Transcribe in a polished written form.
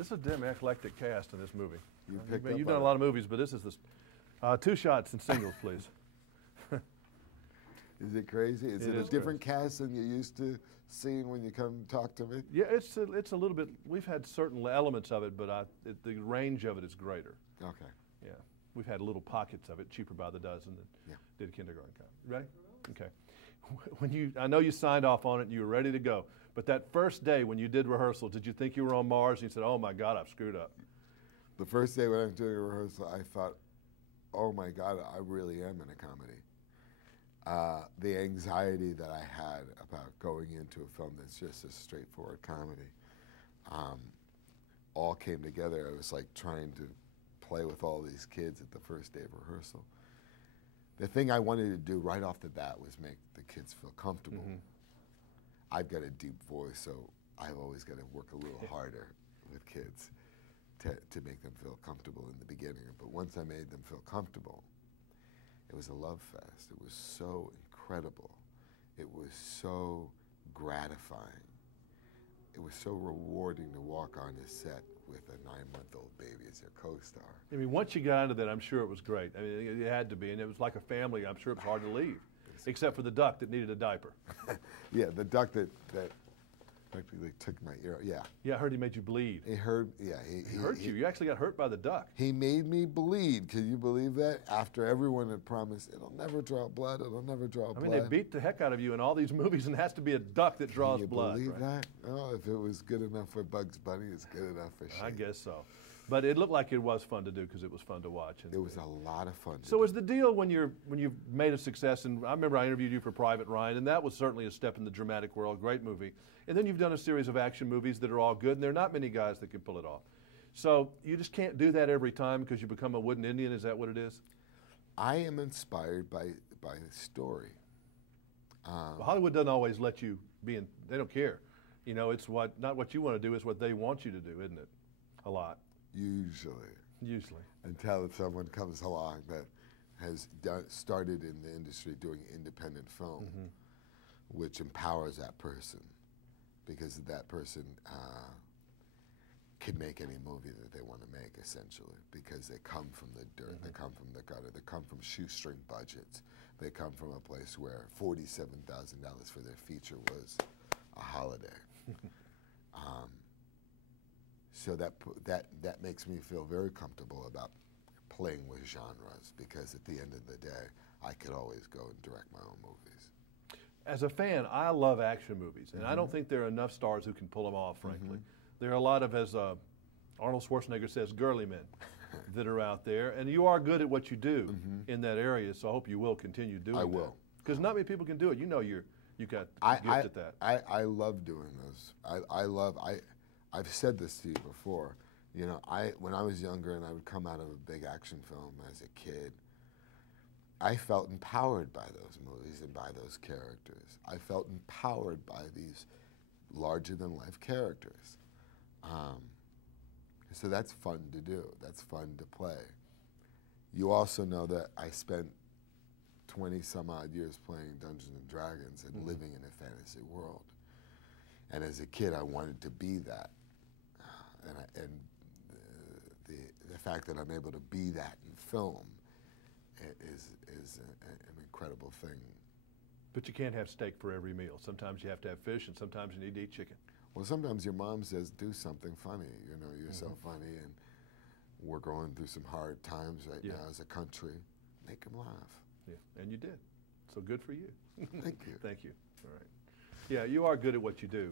This is a damn eclectic cast in this movie. You've done a lot of movies, but this is the 2 shots and singles, please. Is it crazy? Is it a different cast than you're used to seeing when you come talk to me? Yeah, it's a little bit. We've had certain elements of it, but the range of it is greater. Okay. Yeah, we've had little pockets of it, cheaper by the dozen that did kindergarten kind. Ready? Okay. I know you signed off on it and you were ready to go, but that first day when you did rehearsal, did you think you were on Mars and you said, "Oh my God, I've screwed up"? The first day when I was doing a rehearsal, I thought, "Oh my God, I really am in a comedy." The anxiety that I had about going into a film that's just a straightforward comedy all came together. It was like trying to play with all these kids at the first day of rehearsal. The thing I wanted to do right off the bat was make the kids feel comfortable. I've got a deep voice, so I've always got to work a little harder with kids to make them feel comfortable in the beginning. But once I made them feel comfortable, it was a love fest. It was so incredible. It was so gratifying. It was so rewarding to walk on a set with a 9-month-old baby as your co-star. I mean, once you got into that, I'm sure it was great. I mean, it had to be, and it was like a family. I'm sure it was hard to leave, except for the duck that needed a diaper. Yeah, the duck that practically took my ear. Yeah. Yeah, I heard he made you bleed. He hurt. Yeah, he hurt you. You actually got hurt by the duck. He made me bleed. Can you believe that? After everyone had promised it'll never draw blood, it'll never draw blood. I mean, they beat the heck out of you in all these movies, and it has to be a duck that draws blood. Can you believe that? Oh, if it was good enough for Bugs Bunny, it's good enough for Shane. I guess so. But it looked like it was fun to do because it was fun to watch. It was a lot of fun. So is the deal when you've made a success, and I remember I interviewed you for Private Ryan, and that was certainly a step in the dramatic world, great movie. And then you've done a series of action movies that are all good, and there are not many guys that can pull it off. So you just can't do that every time because you become a wooden Indian, is that what it is? I am inspired by the story. Well, Hollywood doesn't always let you be in, they don't care. You know, it's not what you want to do, it's what they want you to do, isn't it? A lot. Usually. Until someone comes along that has started in the industry doing independent film, which empowers that person, because that person can make any movie that they want to make, essentially, because they come from the dirt, they come from the gutter, they come from shoestring budgets, they come from a place where $47,000 for their feature was a holiday. So that makes me feel very comfortable about playing with genres, because at the end of the day, I could always go and direct my own movies. As a fan, I love action movies, and I don't think there are enough stars who can pull them off, frankly. There are a lot of, as Arnold Schwarzenegger says, girly men that are out there, and you are good at what you do in that area, so I hope you will continue doing that. I will. Because not many people can do it. You know you got the gift at that. I love doing those. I've said this to you before. You know, when I was younger and I would come out of a big action film as a kid, I felt empowered by those movies and by those characters. I felt empowered by these larger-than-life characters. So that's fun to do. That's fun to play. You also know that I spent 20-some-odd years playing Dungeons and Dragons and living in a fantasy world. And as a kid, I wanted to be that. And the fact that I'm able to be that in film is an incredible thing. But you can't have steak for every meal. Sometimes you have to have fish, and sometimes you need to eat chicken. Well, sometimes your mom says, do something funny. You know, you're so funny, and we're going through some hard times right now as a country. Make them laugh. Yeah, and you did. So good for you. Thank you. Thank you. All right. Yeah, you are good at what you do.